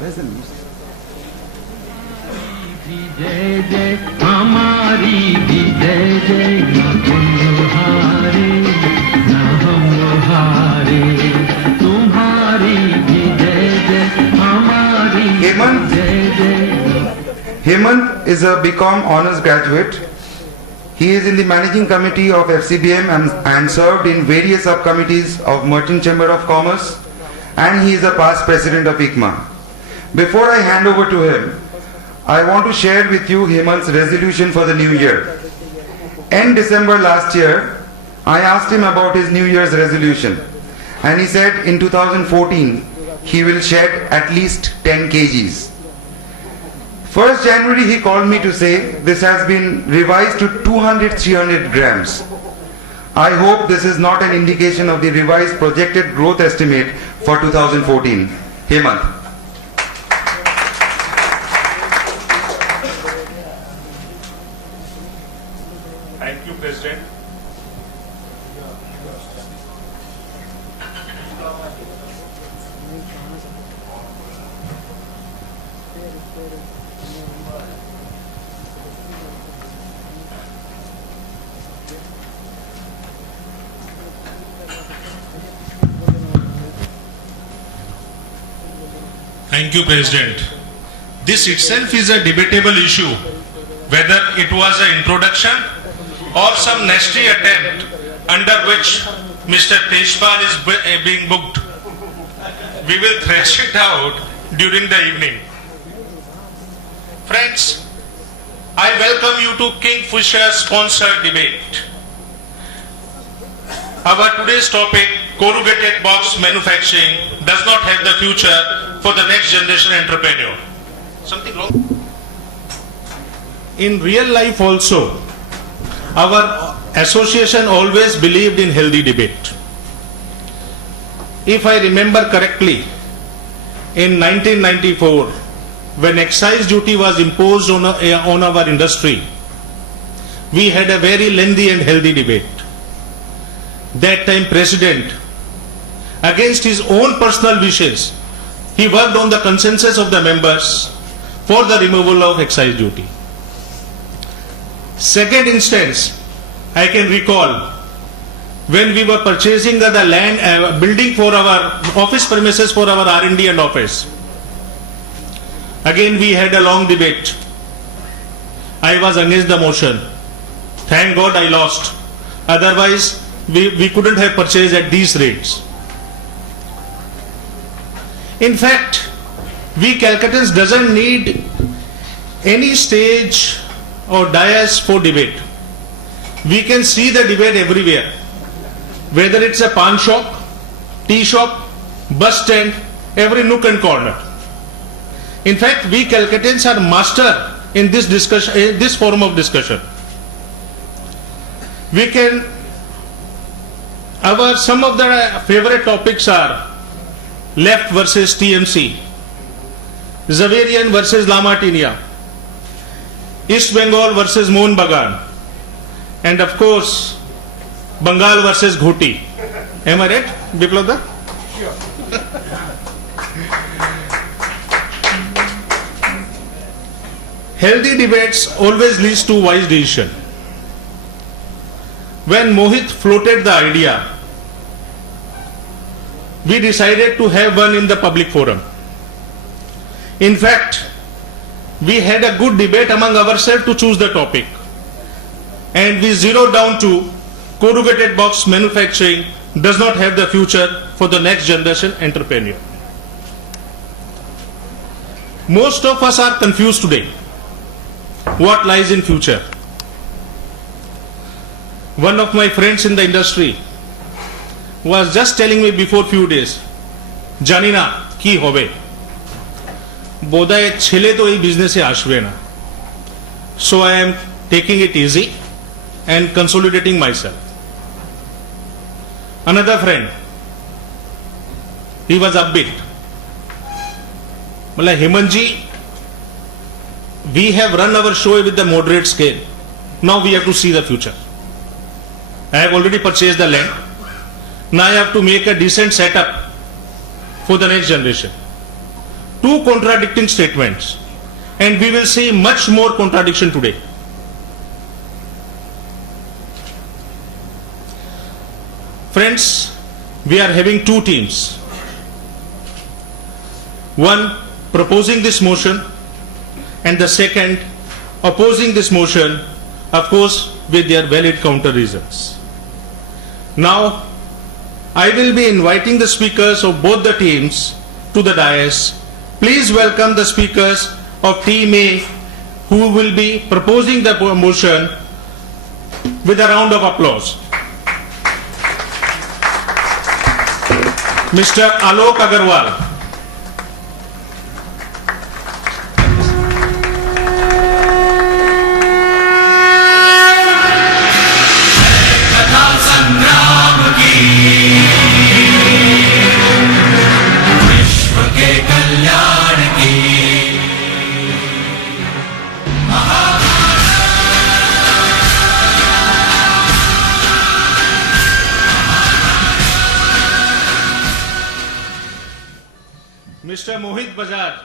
Where's the music? जय जय हमारी भी जय जय ना तुम हारे ना हम हारे तुम्हारी भी जय जय हमारी Hemant. जय जय. Hemant is a BCom honors graduate. He is in the managing committee of FCBM and served in various subcommittees of Merchant Chamber of Commerce, and he is a past president of ICMA. Before I hand over to him, I want to share with you Hemant's resolution for the new year. In December last year, I asked him about his New Year's resolution, and he said in 2014 he will shed at least 10 kgs. 1st January he called me to say this has been revised to 200-300 grams. I hope this is not an indication of the revised projected growth estimate for 2014. Hemant. Thank you, President. Thank you, President. This itself is a debatable issue, whether it was an introduction or some nasty attempt under which Mr. Teshpal is being booked. We will thrash it out during the evening. Friends, I welcome you to Kingfisher sponsored debate. Our today's topic, corrugated box manufacturing, does not have the future for the next generation entrepreneur. Something wrong? In real life also, our association always believed in healthy debate. If I remember correctly, in 1994, when excise duty was imposed on our industry, we had a very lengthy and healthy debate. That time President, against his own personal wishes, he worked on the consensus of the members for the removal of excise duty. Second instance, I can recall when we were purchasing the land, building for our office premises for our R&D and office. Again we had a long debate. I was against the motion. Thank God I lost. Otherwise, we couldn't have purchased at these rates. In fact, we Calcuttans doesn't need any stage or dais for debate. We can see the debate everywhere, whether it's a pawn shop, tea shop, bus stand, every nook and corner. In fact, we Calcuttans are master in this discussion, this form of discussion. We can, some of the favorite topics are left versus TMC, Zaverian versus La Martinia, East Bengal versus Mohun Bagan, and of course Bengal versus Ghoti. Am I right, Biplabda? Sure. Healthy debates always leads to wise decision. When Mohit floated the idea, we decided to have one in the public forum. In fact, we had a good debate among ourselves to choose the topic, and we zeroed down to corrugated box manufacturing does not have the future for the next generation entrepreneur. Most of us are confused today. What lies in future? One of my friends in the industry was just telling me before few days, Janina ki hobe. Bodhay chhele to ei business e ashbe na. So I am taking it easy and consolidating myself. Another friend, he was upbeat. Mala Hemantji, we have run our show with the moderate scale. Now we have to see the future. I have already purchased the land. Now I have to make a decent setup for the next generation. two contradicting statements, and we will see much more contradiction today. Friends, we are having two teams. One proposing this motion and the second opposing this motion, of course with their valid counter reasons. Now I will be inviting the speakers of both the teams to the dais. Please welcome the speakers of Team A who will be proposing the motion with a round of applause. Mr. Alok Agarwal. Mr. Mohit Bajaj.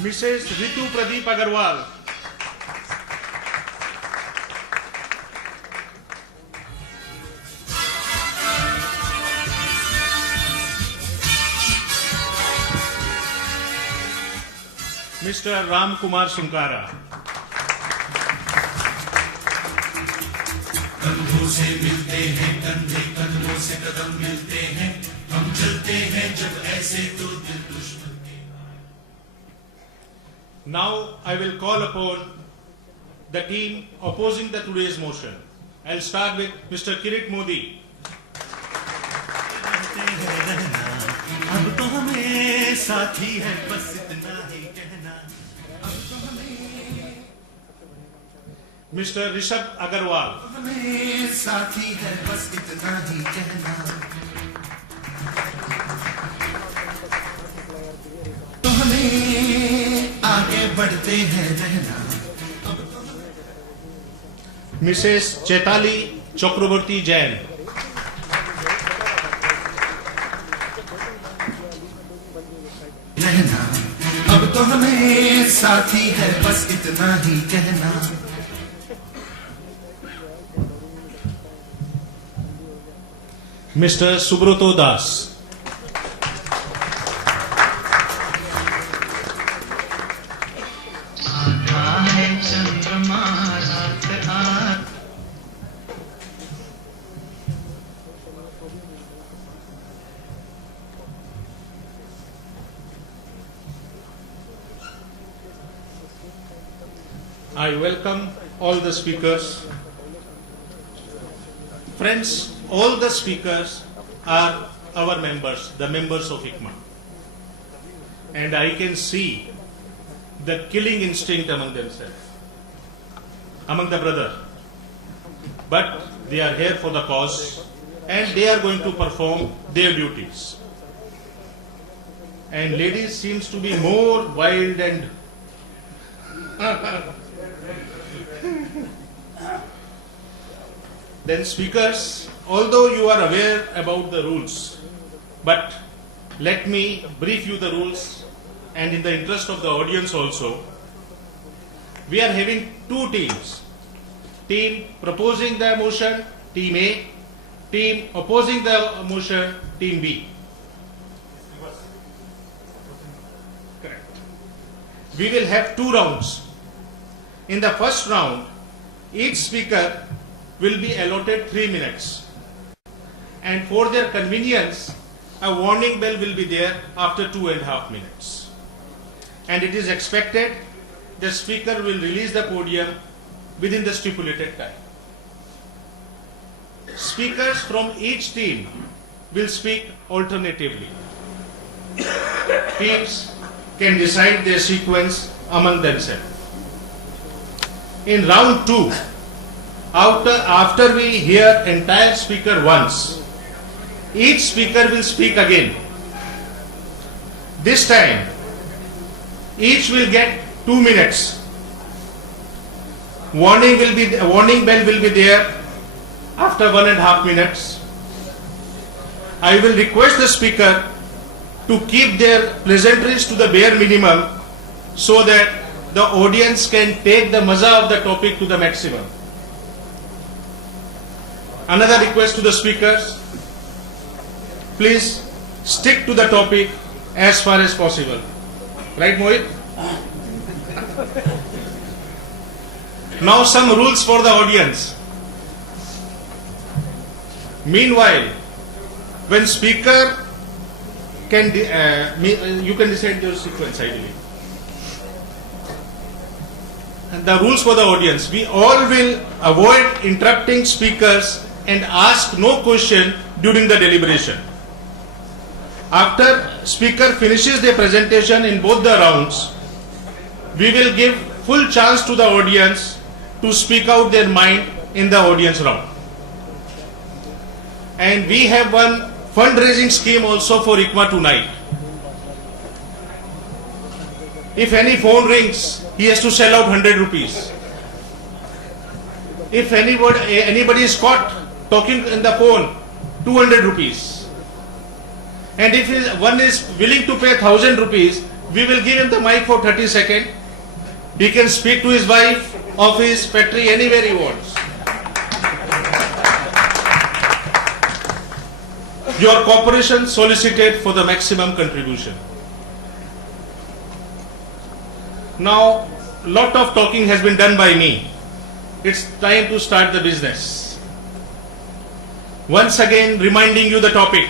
Mrs. Ritu Pradeep Agarwal. Mr. Ram Kumar Sunkara. कंधों से मिलते हैं कंधे कंधों से कदम मिलते हैं हम चलते हैं जब ऐसे तो दिल दुश्मन के. Now I will call upon the team opposing the today's motion. I'll start with Mr. Kirit Modi. अब तो हमें साथी है बस इतना ही कहना. Mr. Rishabh Agarwal. हमें साथी है बस इतना ही कहना. तो हमें आगे बढ़ते हैं रहना. Mrs. Chaitali Chakraborty Jain. रहना अब तो हमें साथी है बस इतना ही कहना. Mr. Subroto Das. I welcome all the speakers. Friends, all the speakers are our members, the members of ICMA. And I can see the killing instinct among themselves, among the brother. But they are here for the cause and they are going to perform their duties. And ladies seems to be more wild and then speakers, although you are aware about the rules, but let me brief you the rules, and in the interest of the audience also, we are having two teams. Team proposing the motion, Team A. Team opposing the motion, Team B. Correct. We will have two rounds. In the first round, each speaker will be allotted 3 minutes, and for their convenience a warning bell will be there after 2.5 minutes, and it is expected the speaker will release the podium within the stipulated time. Speakers from each team will speak alternatively. Teams can decide their sequence among themselves. In round 2, after we hear entire speaker once, each speaker will speak again. This time, Each will get 2 minutes. Warning bell will be there after 1.5 minutes. I will request the speaker to keep their pleasantries to the bare minimum so that the audience can take the maza of the topic to the maximum. Another request to the speakers, please stick to the topic as far as possible. Right, Mohit? Now some rules for the audience. Meanwhile, when speaker can, you can decide your sequence ideally. And the rules for the audience. We all will avoid interrupting speakers and ask no question during the deliberation. After speaker finishes their presentation in both the rounds, we will give full chance to the audience to speak out their mind in the audience round. And we have one fundraising scheme also for ICMA tonight. If any phone rings, he has to sell out 100 rupees. If anybody is caught talking in the phone, 200 rupees. And if one is willing to pay 1000 rupees, we will give him the mic for 30 seconds. He can speak to his wife, office, factory, anywhere he wants. Your cooperation solicited for the maximum contribution. Now, lot of talking has been done by me. It's time to start the business. Once again, reminding you the topic.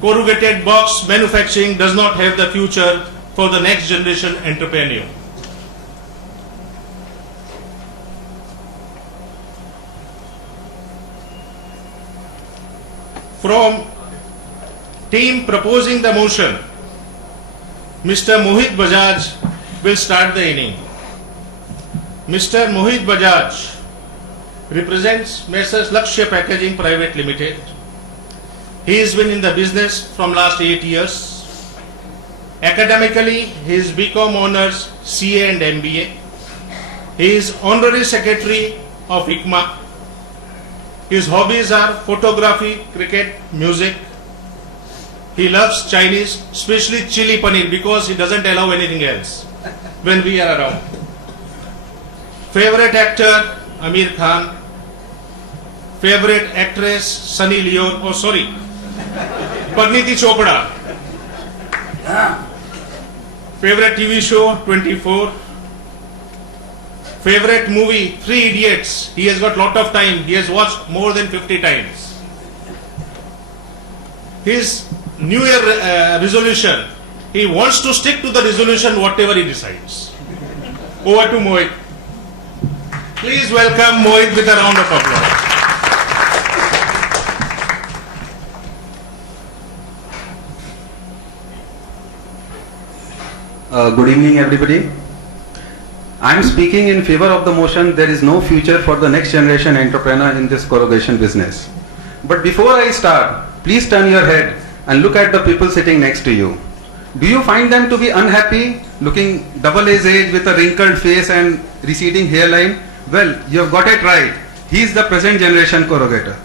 Corrugated box manufacturing does not have the future for the next generation entrepreneur. From team proposing the motion, Mr. Mohit Bajaj will start the inning. Mr. Mohit Bajaj represents Messrs. Lakshya Packaging Private Limited. He has been in the business from last 8 years. Academically, he is BCom Honors, CA and MBA. He is Honorary Secretary of ICMA. His hobbies are photography, cricket, music. He loves Chinese, especially chili paneer, because he doesn't allow anything else when we are around. Favorite actor, Amir Khan. Favorite actress, Sunny Leone. Oh, sorry, Parineeti Chopra. Favorite TV show, 24. Favorite movie, Three Idiots. He has got lot of time. He has watched more than 50 times. His New Year resolution, he wants to stick to the resolution whatever he decides. Over to Mohit. Please welcome Mohit with a round of applause. Good evening, everybody. I am speaking in favor of the motion, there is no future for the next generation entrepreneur in this corrugation business. But before I start, please turn your head and look at the people sitting next to you. Do you find them to be unhappy, looking double his age with a wrinkled face and receding hairline? Well, you have got it right. He is the present generation corrugator.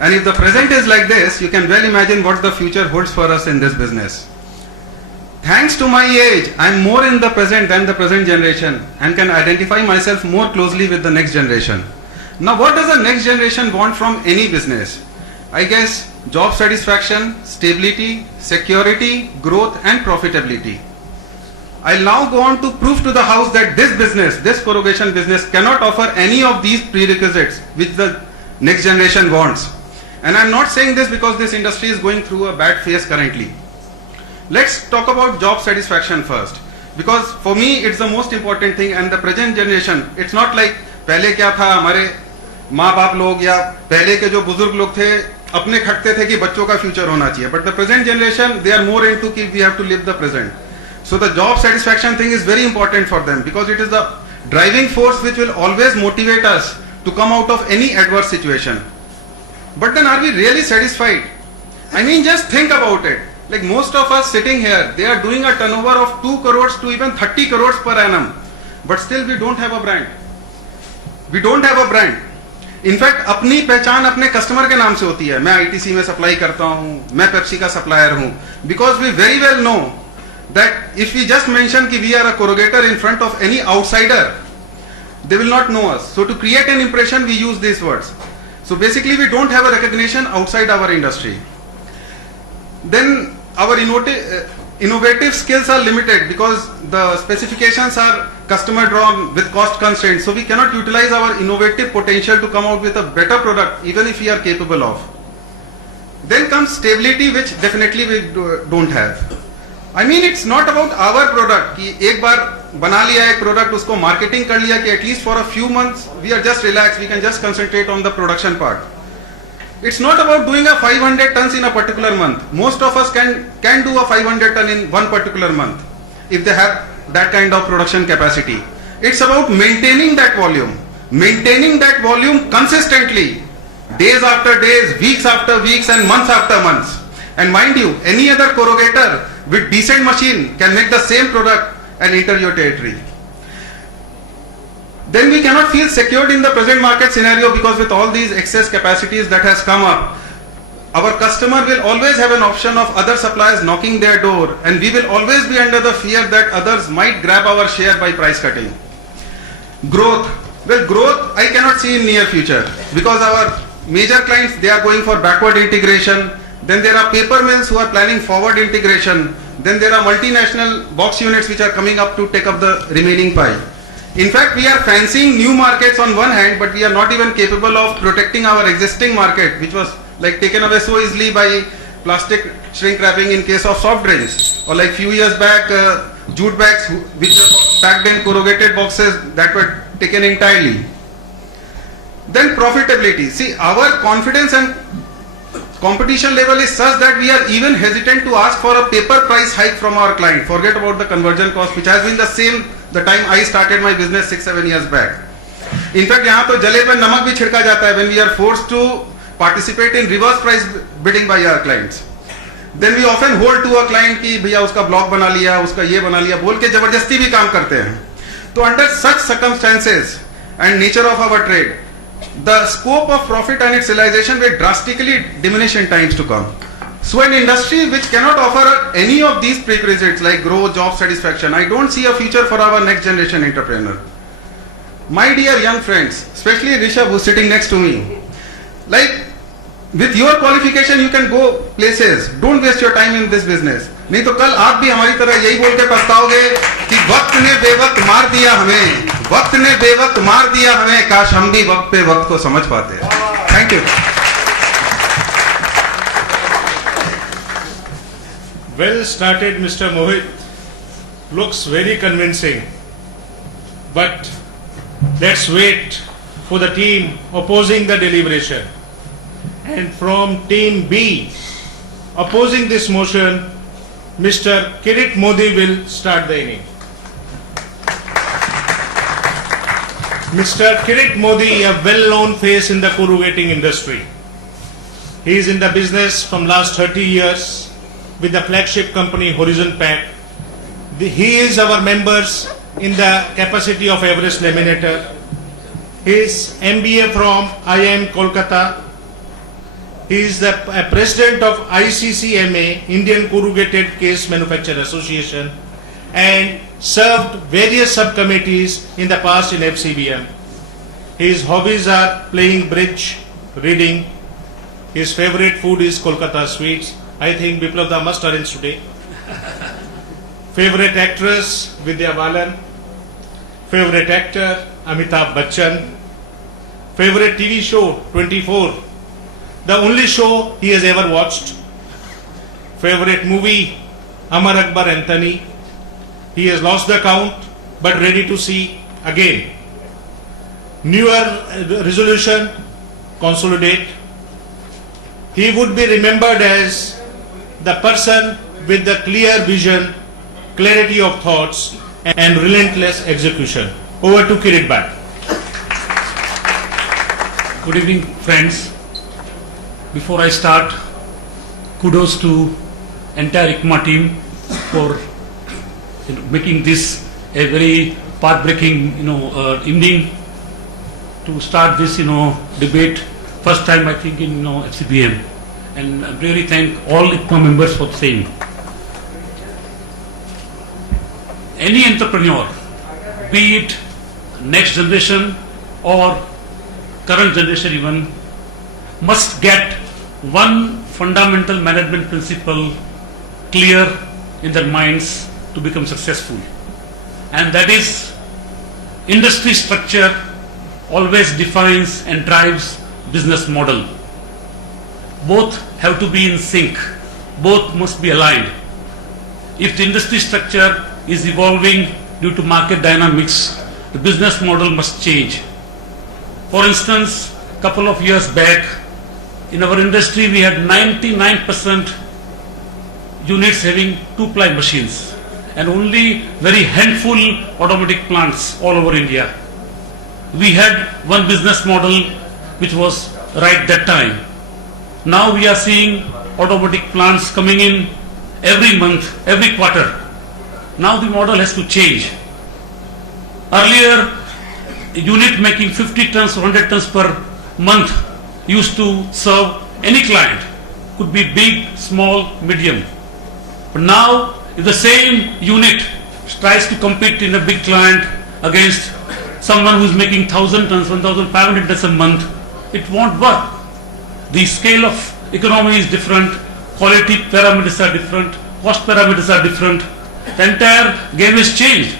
And if the present is like this, you can well imagine what the future holds for us in this business. Thanks to my age, I am more in the present than the present generation and can identify myself more closely with the next generation. Now, what does the next generation want from any business? I guess job satisfaction, stability, security, growth and profitability. I'll now go on to prove to the house that this business, this corrugation business cannot offer any of these prerequisites which the next generation wants. And I'm not saying this because this industry is going through a bad phase currently. Let's talk about job satisfaction first, because for me it's the most important thing. And the present generation, it's not like पहले क्या था, हमारे माँ बाप लोग या पहले के जो बुजुर्ग लोग थे अपने खटते थे कि बच्चों का फ्यूचर होना चाहिए. But the present generation, they are more into कि we have to live the present. So the job satisfaction thing is very important for them because it is the driving force which will always motivate us to come out of any adverse situation. But then are we really satisfied? I mean, just think about it. Like most of us sitting here, they are doing a turnover of 2 crores to even 30 crores per annum. But still we don't have a brand. We don't have a brand. In fact अपनी पहचान अपने customer के नाम से होती है. मैं ITC में सप्लाई करता हूं, मैं पेप्सी का सप्लायर हूं, because we very well know that if we just mention कि we are a corrugator in front of any outsider, they will not know us. So to create an impression, we use these words. So basically we don't have a recognition outside our industry. Then our innovative skills are limited because the specifications are customer drawn with cost constraints. So we cannot utilize our innovative potential to come out with a better product even if we are capable of. Then comes stability, which definitely we don't have. I mean, it's not about our product कि एक बार बना लिया एक product, उसको marketing कर लिया कि at least for a few months we are just relax, we can just concentrate on the production part. It's not about doing a 500 tons in a particular month. Most of us can do a 500 ton in one particular month if they have that kind of production capacity. It's about maintaining that volume consistently, days after days, weeks after weeks, and months after months. And mind you, any other corrugator with decent machine can make the same product and enter your territory. Then we cannot feel secured in the present market scenario because with all these excess capacities that has come up, our customer will always have an option of other suppliers knocking their door, and we will always be under the fear that others might grab our share by price cutting. Growth. Well, growth I cannot see in near future because our major clients, they are going for backward integration. Then there are paper mills who are planning forward integration. Then there are multinational box units which are coming up to take up the remaining pie. In fact, we are fancying new markets on one hand, but we are not even capable of protecting our existing market, which was like taken away so easily by plastic shrink wrapping in case of soft drinks, or like few years back, jute bags which are packed in corrugated boxes that were taken entirely. Then profitability. See, our confidence and competition level is such that we are even hesitant to ask for a paper price hike from our client. Forget about the conversion cost, which has been the same the time I started my business 6-7 years back. In fact, यहाँ तो जले पर नमक भी छिड़का जाता है when we are forced to participate in reverse price bidding by our clients. Then we often hold to a client कि भैया उसका ब्लॉग बना लिया, उसका ये बना लिया, बोल के जबरदस्ती भी काम करते हैं. तो under such circumstances and nature of our trade, the scope of profit and its realization will drastically diminish in times to come. So an industry which cannot offer any of these prerequisites like growth, job satisfaction, I don't see a future for our next generation entrepreneur. My dear young friends, especially Rishabh who's sitting next to me, like with your qualification you can go places. Don't waste your time in this business. नहीं तो कल आप भी हमारी तरह यही बोल के पछताओगे कि वक्त ने बेवक्त मार दिया हमें, वक्त ने बेवक्त मार दिया हमें, काश हम भी वक्त पे वक्त को समझ पाते. Thank you. Well started, Mr. Mohit. Looks very convincing. But let's wait for the team opposing the deliberation. And from team B, opposing this motion, Mr. Kirit Modi will start the inning. Mr. Kirit Modi, a well-known face in the corrugating industry. He is in the business from last 30 years. With the flagship company Horizon Pack. He is our members in the capacity of Everest Laminator. He is MBA from IIM Kolkata. He is the president of ICCMA, Indian Corrugated Case Manufacturer Association, and served various subcommittees in the past in FCBM. His hobbies are playing bridge, reading. His favorite food is Kolkata sweets. I think Biplav Da must arrange today. Favorite actress Vidya Balan. Favorite actor Amitabh Bachchan. Favorite TV show 24. The only show he has ever watched. Favorite movie Amar Akbar Anthony. He has lost the count but ready to see again. Newer resolution, consolidate. He would be remembered as the person with the clear vision, clarity of thoughts, and relentless execution. Over to Kirit Bhai. Good evening, friends. Before I start, kudos to entire ICMA team for making this a very path-breaking evening to start this debate. First time I think in FCBM, and I really thank all ICMA members for the same. Any entrepreneur, be it next generation or current generation even, must get one fundamental management principle clear in their minds to become successful, and that is industry structure always defines and drives business model. Both have to be in sync, both must be aligned. If the industry structure is evolving due to market dynamics, the business model must change. For instance, couple of years back, in our industry we had 99% units having two-ply machines and only very handful automatic plants all over India. We had one business model which was right that time. Now we are seeing automatic plants coming in every month, every quarter. Now the model has to change. Earlier, a unit making 50 tons or 100 tons per month used to serve any client, could be big, small, medium. But now, if the same unit tries to compete in a big client against someone who is making 1,000 tons, 1,500 tons a month, it won't work. The scale of economy is different, quality parameters are different, cost parameters are different. The entire game has changed.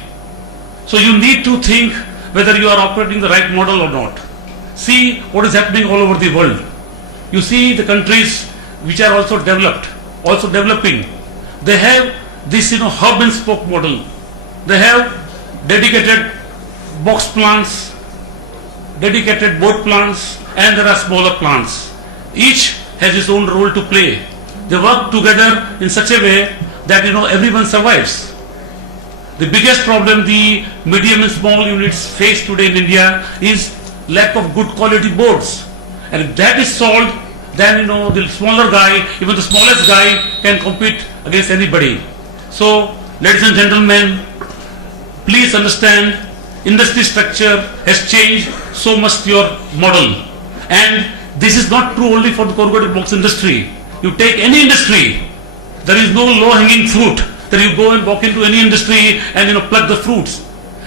So you need to think whether you are operating the right model or not. See what is happening all over the world. You see the countries which are also developed, also developing. They have this hub and spoke model. They have dedicated box plants, dedicated board plants, and there are smaller plants. Each has its own role to play. They work together in such a way that everyone survives. The biggest problem the medium and small units face today in India is lack of good quality boards. And if that is solved, then the smaller guy, even the smallest guy, can compete against anybody. So, ladies and gentlemen, please understand, industry structure has changed, so must your model. And this is not true only for the corrugated box industry. You take any industry, there is no low-hanging fruit that you go and walk into any industry and pluck the fruits.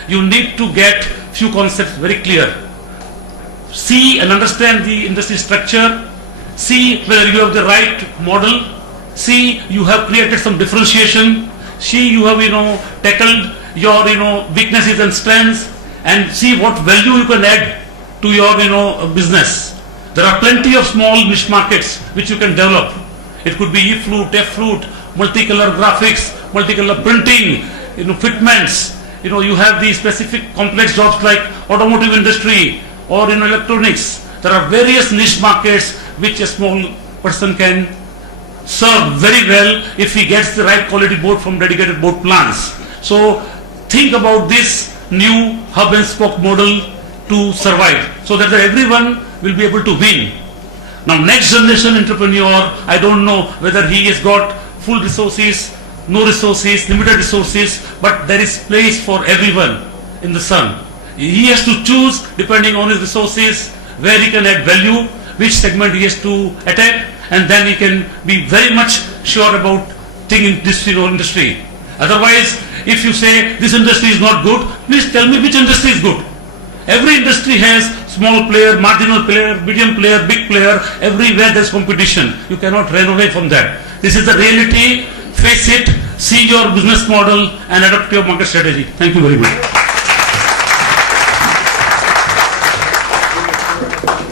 You need to get few concepts very clear. See and understand the industry structure. See whether you have the right model. See you have created some differentiation. See you have tackled your weaknesses and strengths, and see what value you can add to your business. There are plenty of small niche markets which you can develop. It could be e-flute, F-flute, multicolor graphics, multicolor printing, fitments. You have the specific complex jobs like automotive industry or electronics. There are various niche markets which a small person can serve very well if he gets the right quality board from dedicated board plants. So think about this new hub and spoke model to survive, so that everyone will be able to win. Now next generation entrepreneur, I don't know whether he has got full resources, no resources, limited resources, but there is place for everyone in the sun. He has to choose depending on his resources where he can add value, which segment he has to attack, and then he can be very much sure about taking this industry. Otherwise, if you say this industry is not good, please tell me which industry is good. Every industry has small player, marginal player, medium player, big player. Everywhere there is competition. You cannot run away from that. This is the reality. Face it, see your business model and adapt your market strategy. Thank you very much.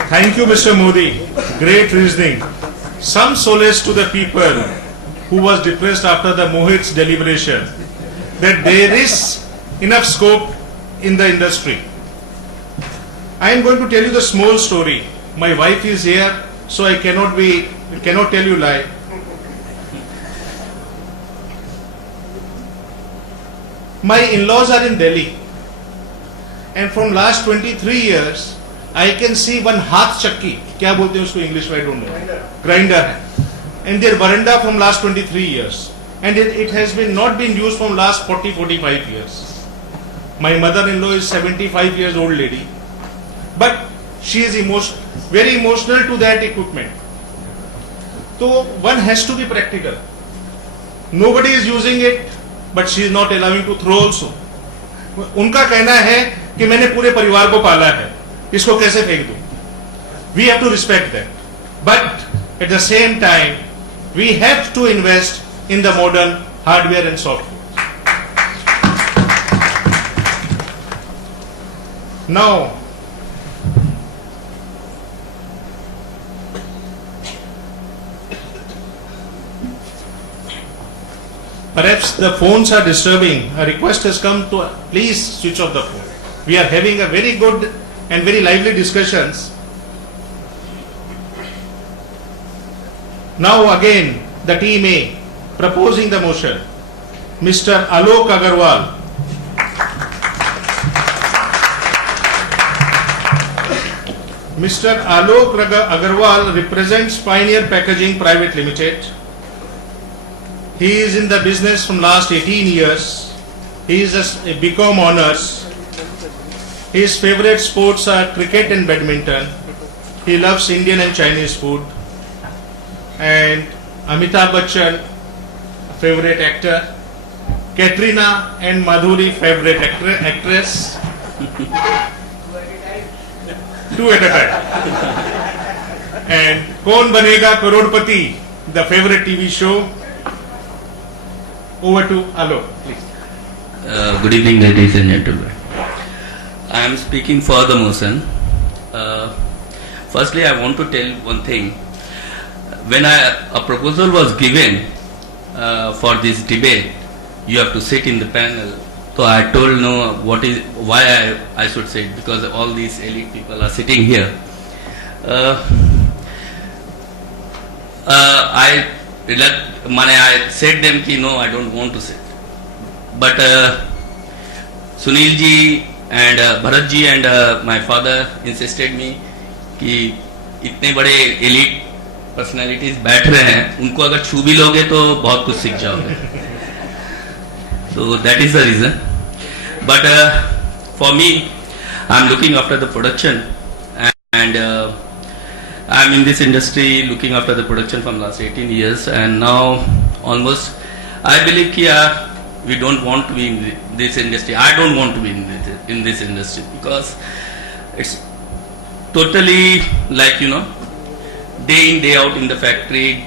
Thank you, Mr. Modi. Great reasoning. Some solace to the people who was depressed after the Mohit's deliberation, that there is enough scope in the industry. I am going to tell you the small story. My wife is here, so I cannot tell you lie. My in-laws are in Delhi, and from last 23 years, I can see one हाथ चक्की, क्या बोलते हैं उसको English में, I don't know, grinder है, in their veranda from last 23 years. And it has been not been used from last 40-45 years. My mother-in-law is 75 years old lady, but she is very emotional to that equipment. So one has to be practical. Nobody is using it, but she is not allowing to throw also. उनका कहना है कि मैंने पूरे परिवार को पाला है, इसको कैसे फेंक दूं? We have to respect that, but at the same time, we have to invest in the modern hardware and software. Now, perhaps the phones are disturbing. A request has come to please switch off the phone. We are having a very good and very lively discussions. Now again, the team A proposing the motion, Mr. Alok Agarwal. Mr. Alok Agarwal represents Pioneer Packaging Private Limited. He is in the business from last 18 years. He is a BCom honors. His favorite sports are cricket and badminton. He loves Indian and Chinese food. And Amitabh Bachchan, favorite actor. Katrina and Madhuri, favorite actress. Two at a time. And Kaun Banega Karodpati, the favorite TV show. Over to Alok, please. Good evening, ladies and gentlemen. I am speaking for the motion. Firstly, I want to tell one thing. When a proposal was given for this debate, you have to sit in the panel. So I told no, why I should sit, because all these elite people are sitting here. I said them कि no, I don't want to sit. But Sunil ji and Bharat ji and my father insisted me कि इतने बड़े elite personalities बैठ रहे हैं, उनको अगर छू भी लोगे तो बहुत कुछ सीख जाओगे. So that is the reason. But for me, I am looking after the production, and I am in this industry looking after the production from last 18 years, and now almost I believe that we don't want to be in this industry. I don't want to be in this industry because it's totally like, day in day out in the factory,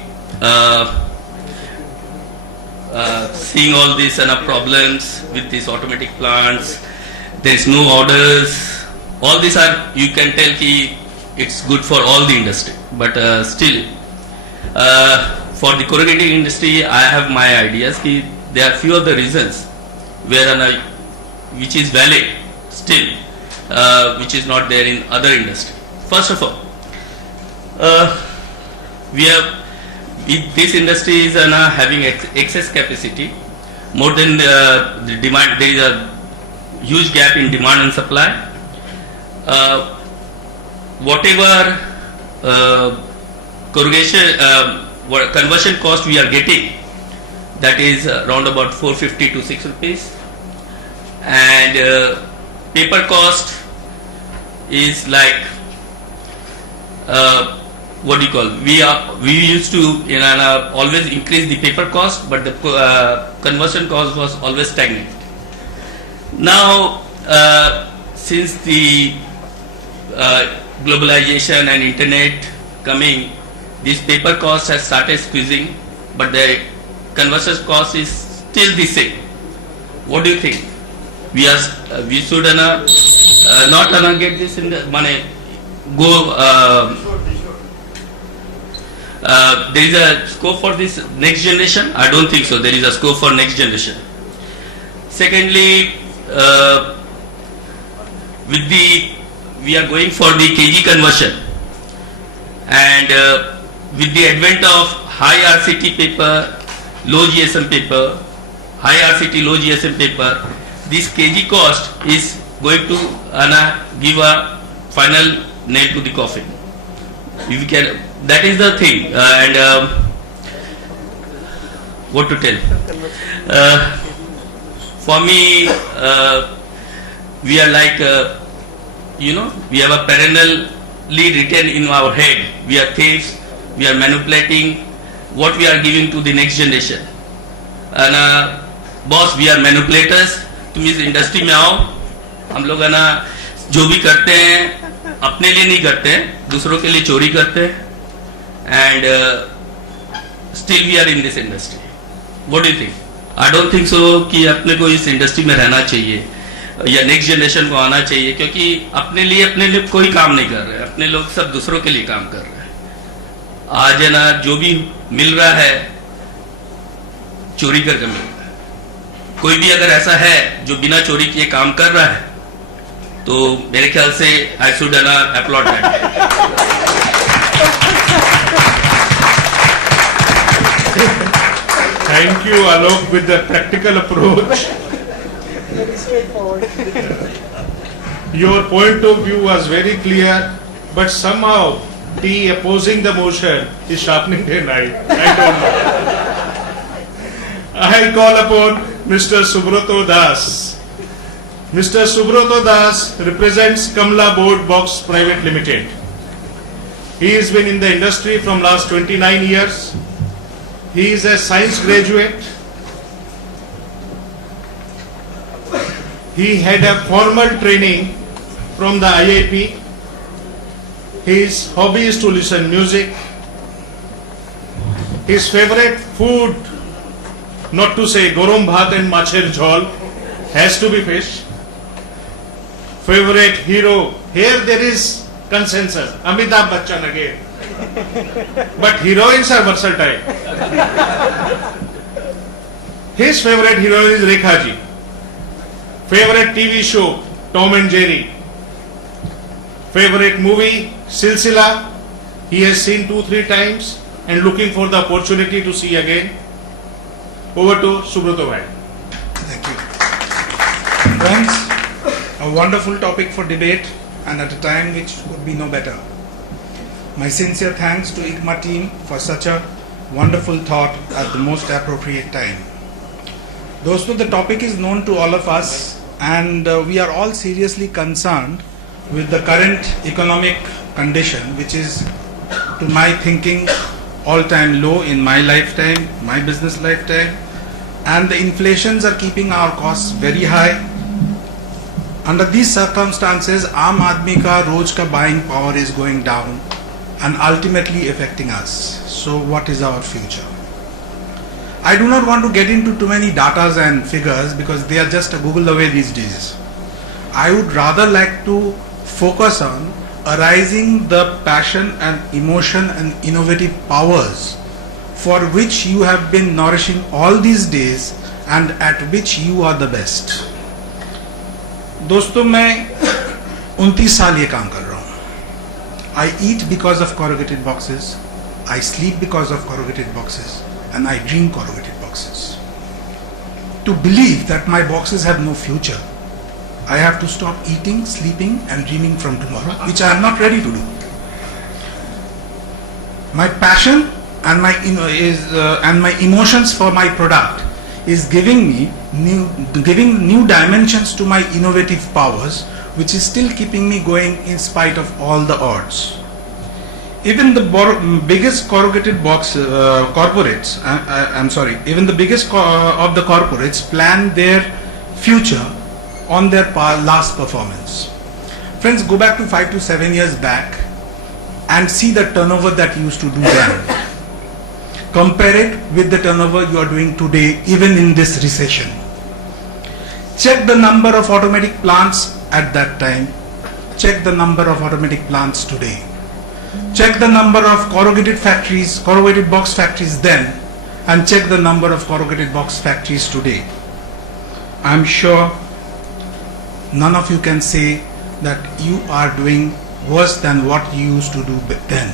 seeing all these problems with these automatic plants. There is no orders. All these are, you can tell ki it's good for all the industry, but still for the corrugating industry I have my ideas ki there are few of the reasons where which is valid still, which is not there in other industry. First of all, we have this industry is having excess capacity more than the demand. There is a huge gap in demand and supply. Whatever corrugation conversion cost we are getting, that is around about 450 to 6 rupees, and paper cost is like what do you call? We used to always increase the paper cost, but the conversion cost was always stagnant. Now, since the globalization and internet coming, this paper cost has started squeezing, but the conversion cost is still the same. What do you think? We should not get this in the money. There is a scope for this next generation? I don't think so. There is a scope for next generation. Secondly, we are going for the kg conversion, and with the advent of high RCT paper, low GSM paper, high RCT, low GSM paper, this kg cost is going to give a final nail to the coffin. That is the thing, and what to tell. For me, we are like, we have a perennially written in our head. We are thieves, we are manipulating what we are giving to the next generation. And boss, we are manipulators. तुम इस industry में आओ, हम लोग है ना जो भी करते हैं अपने लिए नहीं करते हैं, दूसरों के लिए चोरी करते हैं. And still we are in this industry. What do you think? I don't think so कि अपने को इस इंडस्ट्री में रहना चाहिए या नेक्स्ट जनरेशन को आना चाहिए, क्योंकि अपने लिए कोई काम नहीं कर रहे हैं. अपने लोग सब दूसरों के लिए काम कर रहे हैं. आज है ना जो भी मिल रहा है चोरी करके मिल रहा है. कोई भी अगर ऐसा है जो बिना चोरी किए काम कर रहा है तो मेरे ख्याल से I should upload that. Thank you, Alok, with the practical approach. Very straightforward. Your point of view was very clear, but somehow the opposing the motion is sharpening their knife. I don't know. I call upon Mr. Subroto Das. Mr. Subroto Das represents Kamla Board Box Private Limited. He has been in the industry from last 29 years. He is a science graduate. He had a formal training from the IIP. His hobby is to listen music. His favorite food, not to say gorom bhat and macher jhol, has to be fish. Favorite hero, here there is consensus, Amitabh Bachchan again. But heroines are versatile. His favorite heroine is Rekha ji. Favorite TV show, Tom and Jerry. Favorite movie, Silsila. He has seen 2-3 times and looking for the opportunity to see again. Over to Subroto bhai. Thank you. Friends, a wonderful topic for debate and at a time which would be no better. My sincere thanks to ICMA team for such a wonderful thought at the most appropriate time. Dosto, the topic is known to all of us and we are all seriously concerned with the current economic condition, which is, to my thinking, all-time low in my lifetime, my business lifetime, and the inflations are keeping our costs very high. Under these circumstances, Aam Aadmi ka roz ka buying power is going down and ultimately affecting us. So what is our future? I do not want to get into too many datas and figures because they are just a Google away these days. I would rather like to focus on arising the passion and emotion and innovative powers for which you have been nourishing all these days and at which you are the best. दोस्तों, मैं 29 साल ये काम कर रहा हूँ. I eat because of corrugated boxes, I sleep because of corrugated boxes, and I dream corrugated boxes. To believe that my boxes have no future, I have to stop eating, sleeping, and dreaming from tomorrow, which I am not ready to do. My passion and my emotions for my product is giving new dimensions to my innovative powers, which is still keeping me going in spite of all the odds. Even the biggest corrugated box corporates, even the biggest of the corporates plan their future on their last performance. Friends, go back to 5 to 7 years back and see the turnover that you used to do then. Compare it with the turnover you are doing today, even in this recession. Check the number of automatic plants at that time. Check the number of automatic plants today. Check the number of corrugated factories, corrugated box factories then, and check the number of corrugated box factories today. I am sure none of you can say that you are doing worse than what you used to do then,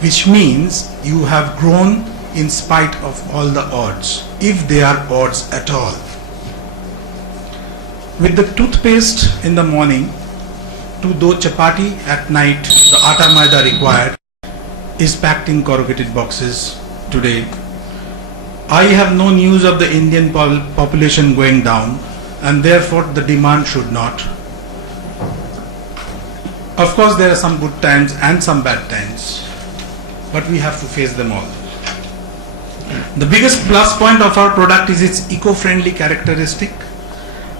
which means you have grown in spite of all the odds, if they are odds at all. With the toothpaste in the morning to do chapati at night, the atta maida required is packed in corrugated boxes today. I have no news of the Indian population going down, and therefore the demand should not. Of course, there are some good times and some bad times, but we have to face them all. The biggest plus point of our product is its eco-friendly characteristic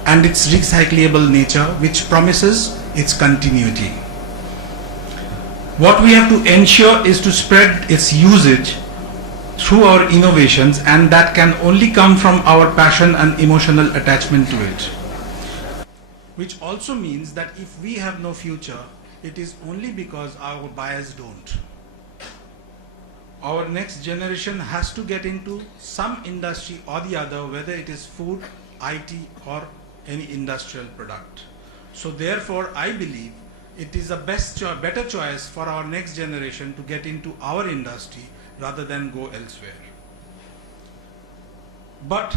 and its recyclable nature, which promises its continuity. What we have to ensure is to spread its usage through our innovations, and that can only come from our passion and emotional attachment to it. Which also means that if we have no future, it is only because our buyers don't. Our next generation has to get into some industry or the other, whether it is food, IT, or any industrial product. So therefore, I believe it is a better choice for our next generation to get into our industry rather than go elsewhere. But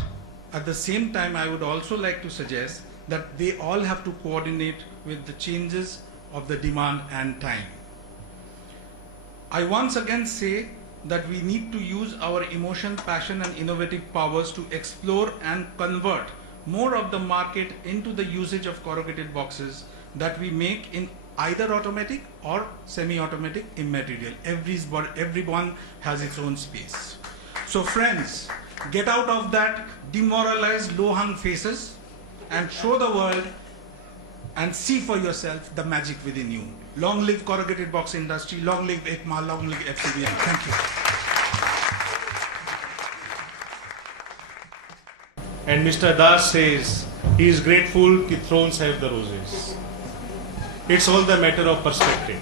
at the same time, I would also like to suggest that they all have to coordinate with the changes of the demand and time. I once again say that we need to use our emotion, passion and innovative powers to explore and convert more of the market into the usage of corrugated boxes that we make in either automatic or semi-automatic immaterial. Everyone has its own space. So friends, get out of that demoralized, low-hung faces and show the world and see for yourself the magic within you. Long live corrugated box industry, long live ICMA, long live FCBM. Thank you. And Mr. Das says he is grateful that thrones have the roses. It's all the matter of perspective.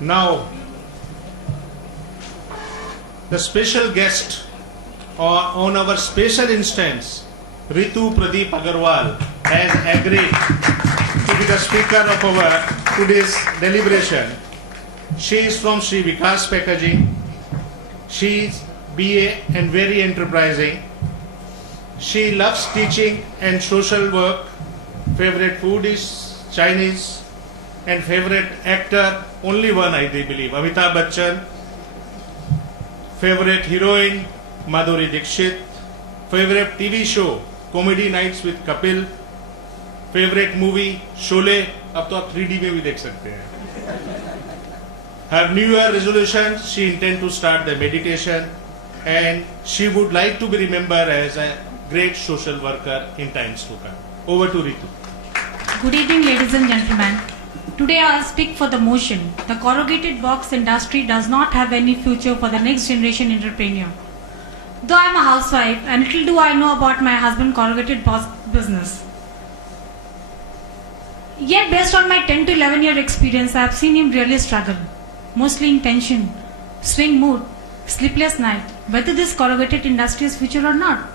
Now, the special guest on our special instance, Ritu Pradeep Agarwal, has agreed to be the speaker of our today's deliberation. She is from Sri Vikas Packaging. She is BA and very enterprising. She loves teaching and social work. Favorite food is Chinese, and favorite actor, only one I believe, Amitabh Bachchan. Favorite heroine, Madhuri Dixit. Favorite TV show, Comedy Nights with Kapil. Favorite movie, Sholay. अब तो आप 3D में भी देख सकते हैं. Her New Year resolution, she intends to start the meditation, and she would like to be remembered as a great social worker in times to come. Over to Ritu. Good evening, ladies and gentlemen. Today I speak for the motion. The corrugated box industry does not have any future for the next generation entrepreneur. Though I am a housewife, and little do I know about my husband's corrugated box business. Yet based on my 10 to 11 year experience, I have seen him really struggle. Mostly in tension, swing mood, sleepless night, whether this corrugated industry is future or not.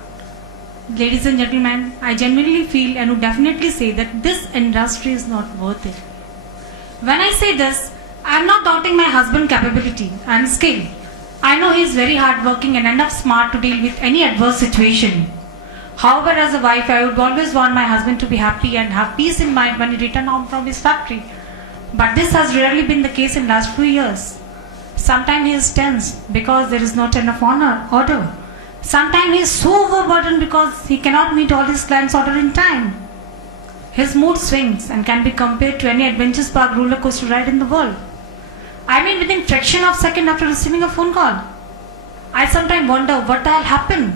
Ladies and gentlemen, I genuinely feel and would definitely say that this industry is not worth it. When I say this, I am not doubting my husband's capability and skill. I know he is very hardworking and enough smart to deal with any adverse situation. However, as a wife, I would always want my husband to be happy and have peace in mind when he returns home from his factory. But this has rarely been the case in the last few years. Sometimes he is tense because there is not enough order. Sometimes he is so overburdened because he cannot meet all his clients' order in time. His mood swings and can be compared to any adventure park roller coaster ride in the world. I mean, within fraction of a second after receiving a phone call, I sometimes wonder what the hell happened.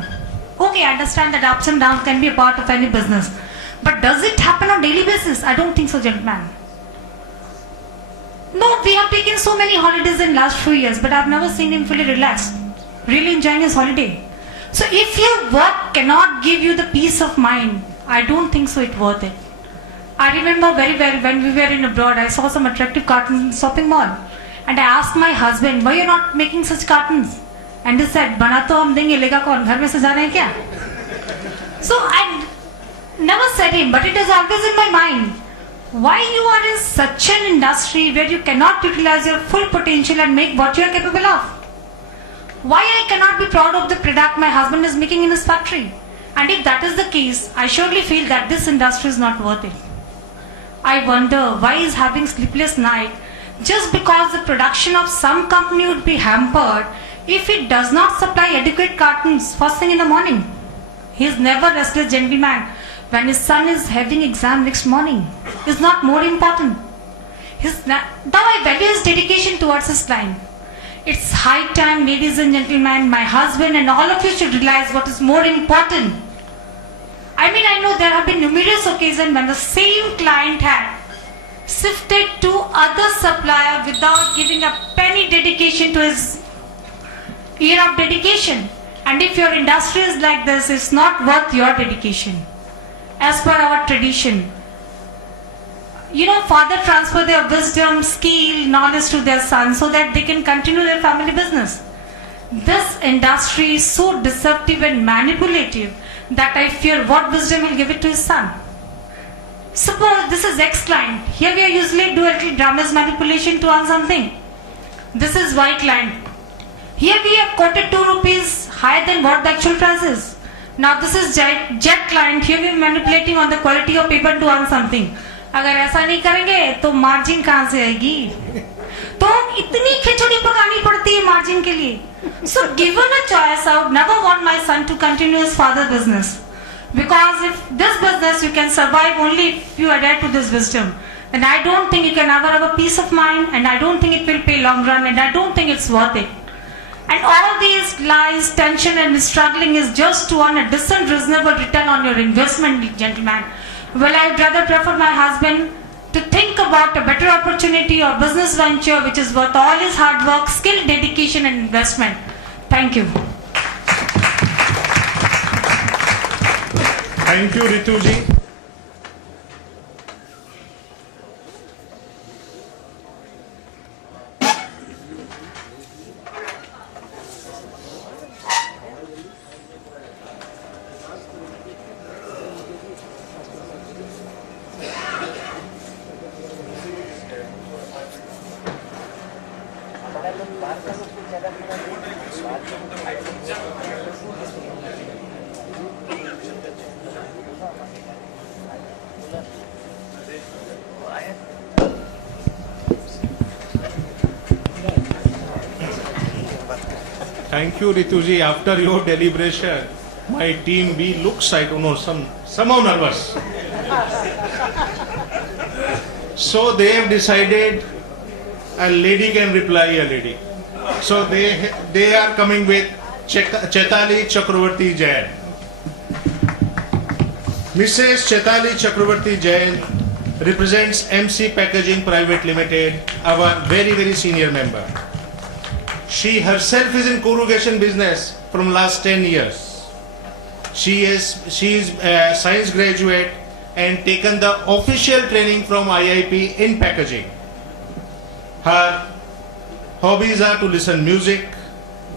Okay, I understand that ups and downs can be a part of any business, but does it happen on a daily basis? I don't think so, gentlemen. No, we have taken so many holidays in the last few years, but I've never seen him fully relaxed, really enjoying his holiday. So if your work cannot give you the peace of mind, I don't think so it's worth it. I remember very well when we were in abroad, I saw some attractive cartons in the shopping mall. And I asked my husband, why are you not making such cartons? And he said, bana to hum denge, lega kaun, ghar mein sajana hai kya? So I never said him, but it is always in my mind. Why you are in such an industry where you cannot utilize your full potential and make what you are capable of? Why I cannot be proud of the product my husband is making in his factory? And if that is the case, I surely feel that this industry is not worth it. I wonder why he is having sleepless night just because the production of some company would be hampered if he does not supply adequate cartons first thing in the morning? He is never restless gentleman when his son is having exam next morning. Is not more important. Now I value his dedication towards his client. It's high time, ladies and gentlemen, my husband and all of you should realize what is more important. I know there have been numerous occasions when the same client had shifted to other supplier without giving a penny dedication to his year of dedication. And if your industry is like this, it's not worth your dedication. As per our tradition, father transfer their wisdom, skill, knowledge to their sons so that they can continue their family business. This industry is so deceptive and manipulative that I fear what wisdom will give it to his son. Suppose this is X client. Here we are usually do a little dramas manipulation to earn something. This is Y client. Here we have quoted 2 rupees higher than what the actual price is. Now this is Z client. Here we are manipulating on the quality of paper to earn something. अगर ऐसा नहीं करेंगे तो margin कहाँ से आएगी? तो इतनी खिचड़ी पकानी पड़ती है मार्जिन के लिए. So given a choice, I would never want my son to continue his father's business, because if this business you can survive only if you adhere to this wisdom, and I don't think you can ever have a peace of mind, and I don't think it will pay long run, and I don't think it's worth it. And all these lies, tension and struggling is just to earn a decent, reasonable return on your investment, gentlemen. Well, I would rather prefer my husband to think about a better opportunity or business venture which is worth all his hard work, skill, dedication and investment. Thank you. Thank you, Rituji. Thank you, Rituji. After your deliberation, my team B looks, I don't know, somehow nervous. So they have decided a lady can reply a lady. So they are coming with Chaitali Chakravarti Jain. Mrs. Chaitali Chakravarti Jain represents MC Packaging Private Limited, our very, very senior member. She herself is in corrugation business from last 10 years. She is a science graduate and taken the official training from IIP in packaging. Her hobbies are to listen music,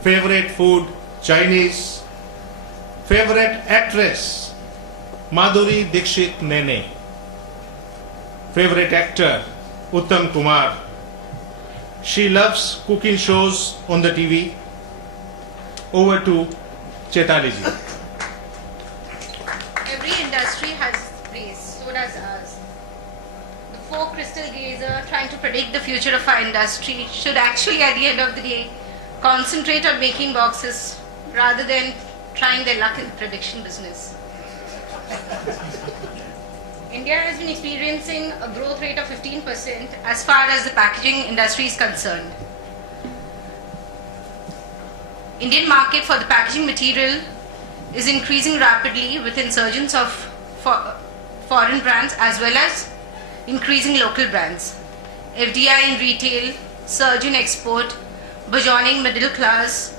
favorite food, Chinese, favorite actress, Madhuri Dixit Nene, favorite actor, Uttam Kumar. She loves cooking shows on the TV. Over to Chaitali ji. Every industry has race, so does ours. The folk crystal gazer trying to predict the future of our industry should actually, at the end of the day, concentrate on making boxes rather than trying their luck in the prediction business. India has been experiencing a growth rate of 15% as far as the packaging industry is concerned. Indian market for the packaging material is increasing rapidly with insurgence of foreign brands as well as increasing local brands. FDI in retail, surge in export, burgeoning middle class,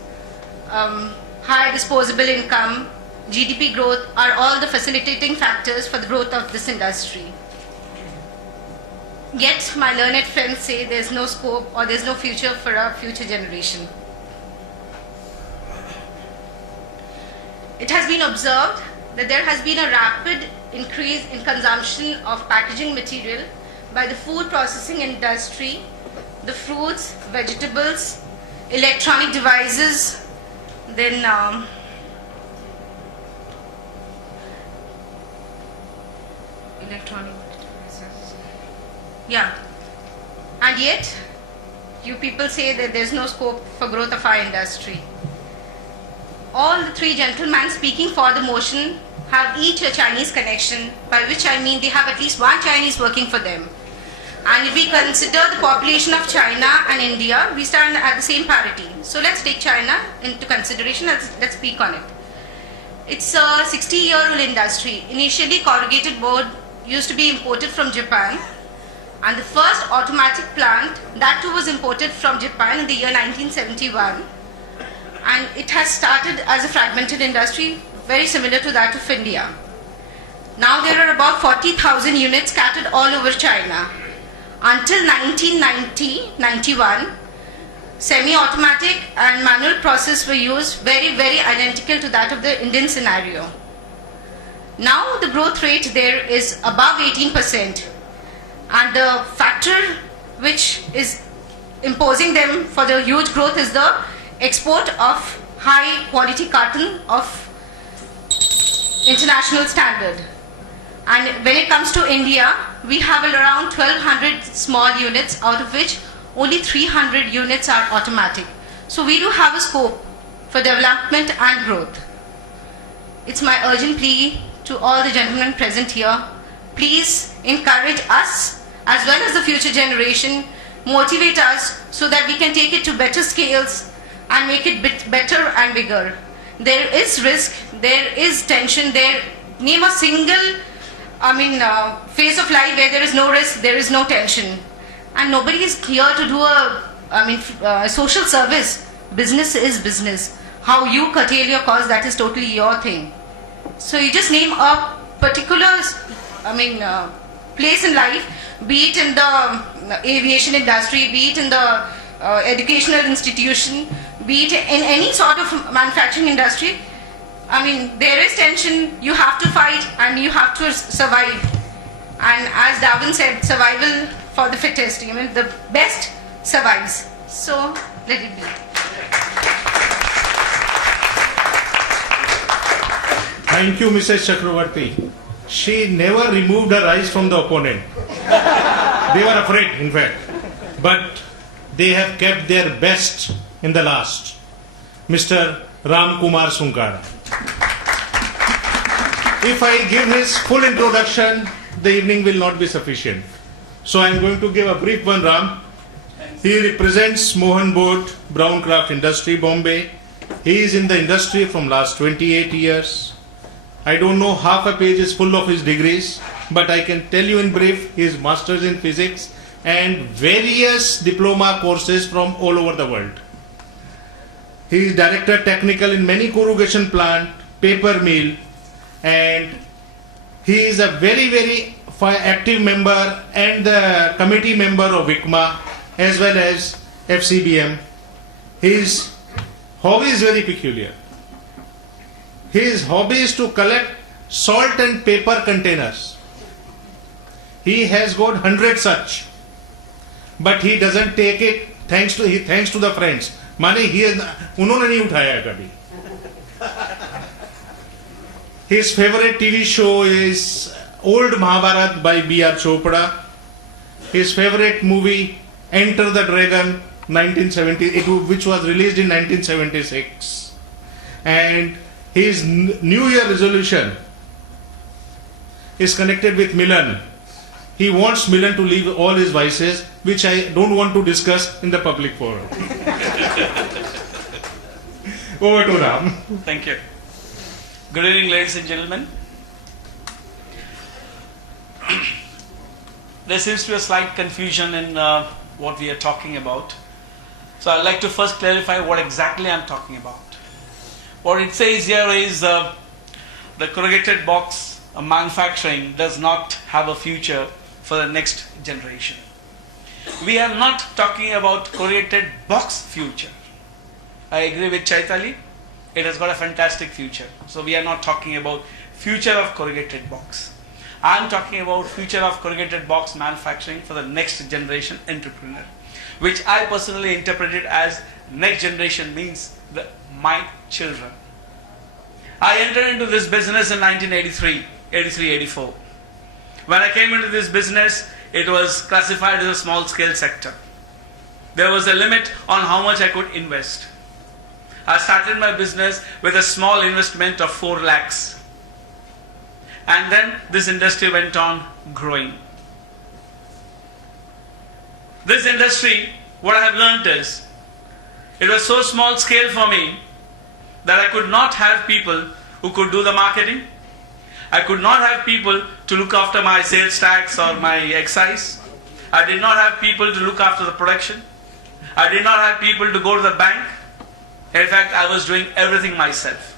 high disposable income, GDP growth are all the facilitating factors for the growth of this industry. Yet my learned friends say there's no scope or there's no future for our future generation. It has been observed that there has been a rapid increase in consumption of packaging material by the food processing industry, the fruits, vegetables, electronic devices, then electronic devices. Yeah. And yet, you people say that there's no scope for growth of our industry. All the three gentlemen speaking for the motion have each a Chinese connection, by which I mean they have at least one Chinese working for them. And if we consider the population of China and India, we stand at the same parity. So let's take China into consideration, let's speak on it. It's a 60-year-old industry. Initially, corrugated board used to be imported from Japan, and the first automatic plant, that too was imported from Japan in the year 1971. And it has started as a fragmented industry, very similar to that of India. Now there are about 40,000 units scattered all over China. Until 1990-91, semi-automatic and manual process were used, very, very identical to that of the Indian scenario. Now the growth rate there is above 18%, and the factor which is imposing them for the huge growth is the export of high quality cotton of international standard. And when it comes to India, we have around 1200 small units, out of which only 300 units are automatic. So we do have a scope for development and growth. It's my urgent plea to all the gentlemen present here, please encourage us as well as the future generation, motivate us so that we can take it to better scales and make it better and bigger. There is risk, there is tension, name a single phase of life where there is no risk, there is no tension. And nobody is here to do a social service. Business is business. How you curtail your cost, that is totally your thing. So you just name a particular place in life, be it in the aviation industry, be it in the educational institution, be it in any sort of manufacturing industry. There is tension, you have to fight and you have to survive. And as Darwin said, survival for the fittest, the best survives. So let it be. Thank you, Mrs. Chakravarti. She never removed her eyes from the opponent. They were afraid, in fact. But they have kept their best in the last. Mr. Ram Kumar Sunkara. If I give his full introduction, the evening will not be sufficient. So I am going to give a brief one, Ram. He represents Mohan Boat, Brown Craft Industry, Bombay. He is in the industry from last 28 years. I don't know, half a page is full of his degrees, but I can tell you in brief, he is masters in physics and various diploma courses from all over the world. He is director technical in many corrugation plant, paper mill, and he is a very, very active member and the committee member of ICMA as well as FCBM. His hobby is very peculiar. His hobby is to collect salt and paper containers. He has got 100 such, but he doesn't take it thanks to the friends. माने उन्होंने नहीं उठाया कभी. His favorite TV show is Old Mahabharat by B.R. Chopra. His favorite movie Enter the Dragon 1970, which was released in 1976. And his New Year resolution is connected with Milan. He wants Milan to leave all his vices, which I don't want to discuss in the public forum. Over to Ram. Thank you. Good evening, ladies and gentlemen. There seems to be a slight confusion in what we are talking about. So I'd like to first clarify what exactly I'm talking about. What it says here is the corrugated box manufacturing does not have a future for the next generation. We are not talking about corrugated box future. I agree with Chaitali. It has got a fantastic future. So we are not talking about future of corrugated box. I am talking about future of corrugated box manufacturing for the next generation entrepreneur, which I personally interpreted as next generation means my children. I entered into this business in 1983-84. When I came into this business, it was classified as a small scale sector. there was a limit on how much I could invest. I started my business with a small investment of 4 lakhs. And then this industry went on growing. This industry, what I have learnt is, it was so small scale for me that I could not have people who could do the marketing. I could not have people to look after my sales tax or my excise. I did not have people to look after the production. I did not have people to go to the bank. In fact, I was doing everything myself.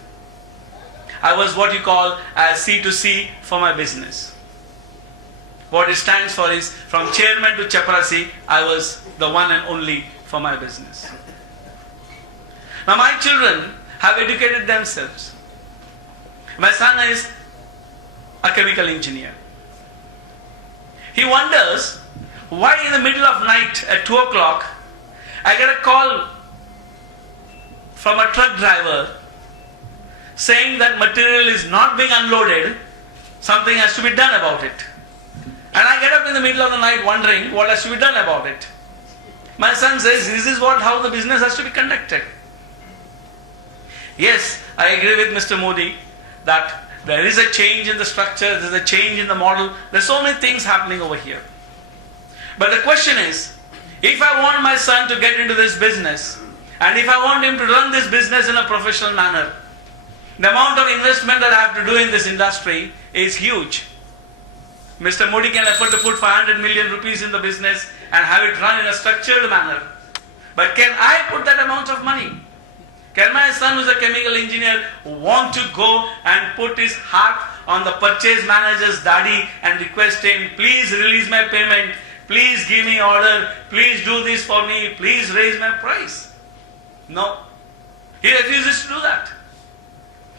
I was what you call as C2C for my business. What it stands for is, from chairman to chaprasi, I was the one and only for my business. Now my children have educated themselves. My son is a chemical engineer. He wonders why in the middle of night at 2 o'clock I get a call from a truck driver saying that material is not being unloaded, something has to be done about it. And I get up in the middle of the night wondering what has to be done about it. My son says, this is how the business has to be conducted. Yes, I agree with Mr. Modi that there is a change in the structure, there is a change in the model, there are so many things happening over here. But the question is, if I want my son to get into this business, and if I want him to run this business in a professional manner, the amount of investment that I have to do in this industry is huge. Mr. Modi can afford to put 500 million rupees in the business and have it run in a structured manner. But can I put that amount of money? Can my son, who is a chemical engineer, want to go and put his heart on the purchase manager's daddy and request him, please release my payment, please give me order, please do this for me, please raise my price? No. He refuses to do that.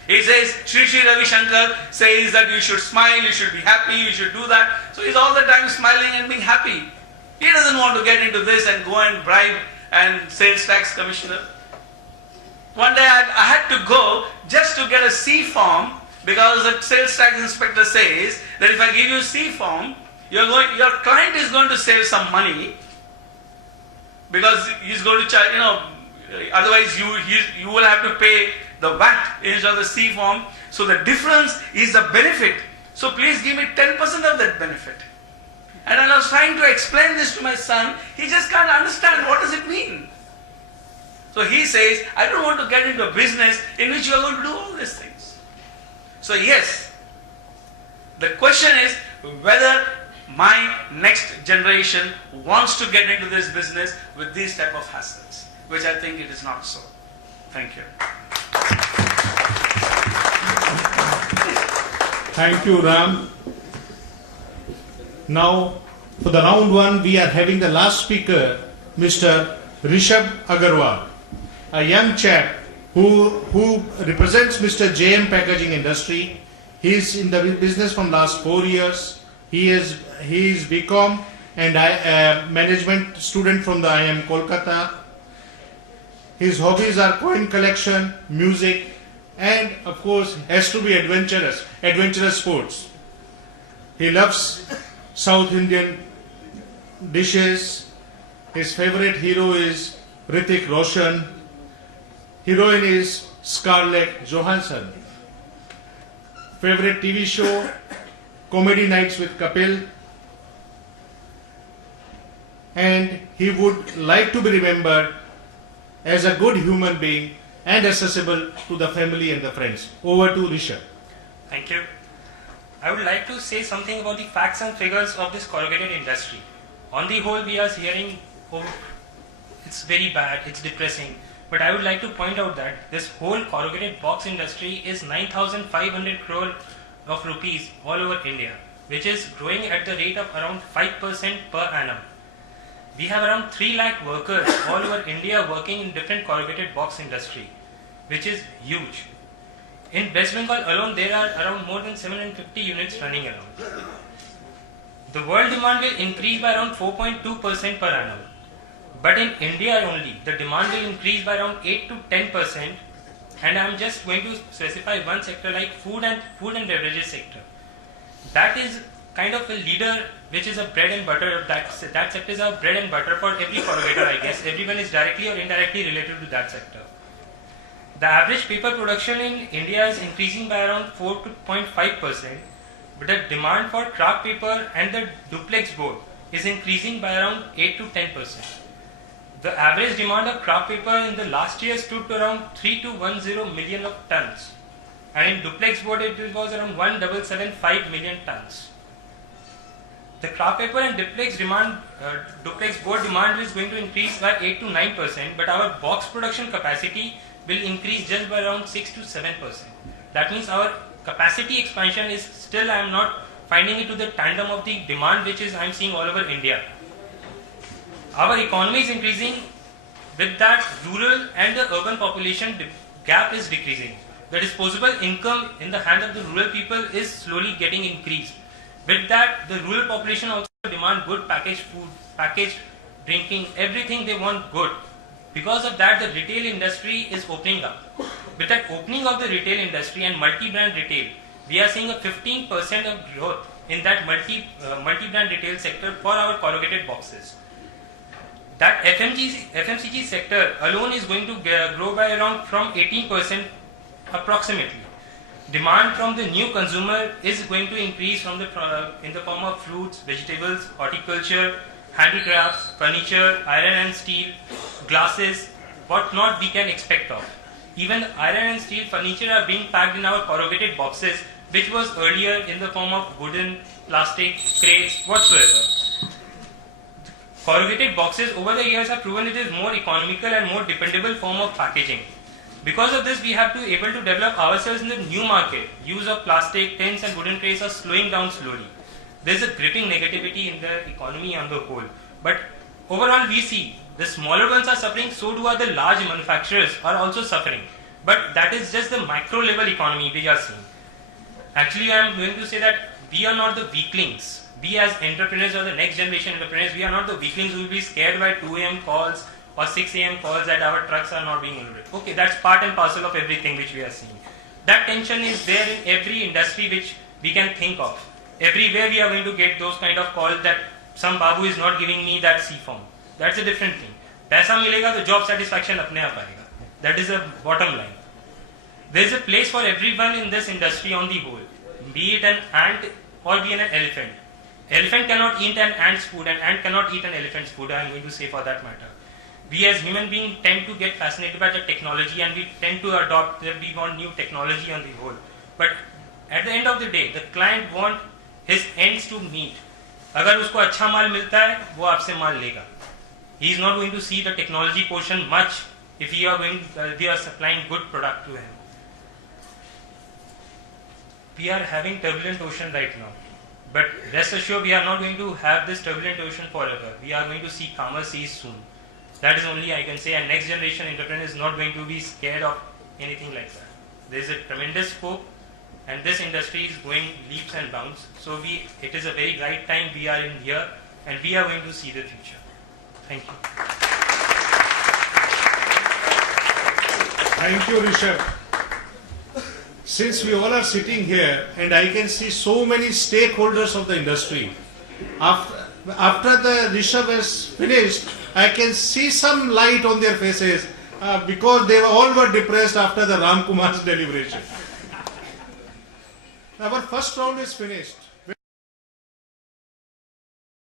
He says, Sri Sri Ravi Shankar says that you should smile, you should be happy, you should do that. So he's all the time smiling and being happy. He doesn't want to get into this and go and bribe and sales tax commissioner. One day I had to go just to get a C form, because the sales tax inspector says that if I give you C form, your client is going to save some money, because he's going to charge, otherwise you will have to pay the VAT instead of the C form. So the difference is the benefit. So please give me 10% of that benefit. And I was trying to explain this to my son. He just can't understand what does it mean. So he says, I don't want to get into a business in which you are going to do all these things. So yes, the question is whether my next generation wants to get into this business with these type of hassles, which I think it is not so. Thank you. Thank you, Ram. Now, for the round one, we are having the last speaker, Mr. Rishabh Agarwal, a young chap who represents Mr. JM Packaging Industry. He is in the business from last 4 years. He is BCom and management student from the IIM Kolkata. His hobbies are coin collection, music, and of course has to be adventurous sports. He loves South Indian dishes. His favorite hero is Hrithik Roshan. Heroine is Scarlett Johansson. Favorite TV show, Comedy Nights with Kapil. And he would like to be remembered as a good human being and accessible to the family and the friends. Over to Rishabh. Thank you. I would like to say something about the facts and figures of this corrugated industry. On the whole, we are hearing, it's very bad, it's depressing. But I would like to point out that this whole corrugated box industry is 9,500 crore of rupees all over India, which is growing at the rate of around 5% per annum. We have around 3 lakh workers all over India working in different corrugated box industry, which is huge. In West Bengal alone, there are around more than 750 units running around. The world demand will increase by around 4.2% per annum. But in India only, the demand will increase by around 8 to 10%. And I am just going to specify one sector like food and beverages sector. That is kind of a leader which is a bread and butter, that sector is a bread and butter for every corrugator, I guess. Everyone is directly or indirectly related to that sector. The average paper production in India is increasing by around 4.5%, but the demand for kraft paper and the duplex board is increasing by around 8 to 10%. The average demand of kraft paper in the last year stood to around 3210 million of tons, and in duplex board it was around 1775 million tons. The kraft paper and duplex board demand is going to increase by 8 to 9%, but our box production capacity will increase just by around 6 to 7%. That means our capacity expansion is still, I am not finding it to the tandem of the demand which is I am seeing all over India. Our economy is increasing, with that rural and the urban population gap is decreasing. The disposable income in the hand of the rural people is slowly getting increased. With that, the rural population also demand good packaged food, packaged drinking, everything they want good. Because of that, the retail industry is opening up. With that opening of the retail industry and multi-brand retail, we are seeing a 15% of growth in that multi-brand retail sector for our corrugated boxes. That FMCG sector alone is going to grow by around from 18% approximately. Demand from the new consumer is going to increase from in the form of fruits, vegetables, horticulture, handicrafts, furniture, iron and steel, glasses, what not we can expect of. Even iron and steel furniture are being packed in our corrugated boxes, which was earlier in the form of wooden, plastic, crates, whatsoever. Corrugated boxes over the years have proven it is more economical and more dependable form of packaging. Because of this, we have to able to develop ourselves in the new market. Use of plastic, tins and wooden trays are slowing down slowly. There is a gripping negativity in the economy on the whole. But overall we see the smaller ones are suffering, so do the large manufacturers are also suffering. But that is just the micro level economy we are seeing. Actually, I am going to say that we are not the weaklings. We as entrepreneurs or the next generation entrepreneurs, we are not the weaklings who will be scared by 2 a.m. calls or 6 a.m. calls that our trucks are not being loaded. Okay, that's part and parcel of everything which we are seeing. That tension is there in every industry which we can think of. Everywhere we are going to get those kind of calls that some babu is not giving me that C form. That's a different thing. Paisa milega to job satisfaction apne aap aayega. That is a bottom line. There is a place for everyone in this industry on the whole. Be it an ant or be it an elephant. Elephant cannot eat an ant's food and ant cannot eat an elephant's food, I am going to say for that matter. We as human beings tend to get fascinated by the technology and we tend to adopt that we want new technology on the whole. But at the end of the day, the client wants his ends to meet. अगर उसको अच्छा माल मिलता है, वो आपसे माल लेगा. He is not going to see the technology portion much if we are supplying good product to him. We are having turbulent ocean right now. But rest assured, we are not going to have this turbulent ocean forever. We are going to see calmer seas soon. That is only I can say, and next generation entrepreneur is not going to be scared of anything like that. There is a tremendous scope, and this industry is going leaps and bounds. So it is a very right time we are in here, and we are going to see the future. Thank you. Thank you, Rishabh. Since we all are sitting here and I can see so many stakeholders of the industry, after the Rishabh has finished, I can see some light on their faces because they all were depressed after the Ram Kumar's deliberation. Our first round is finished.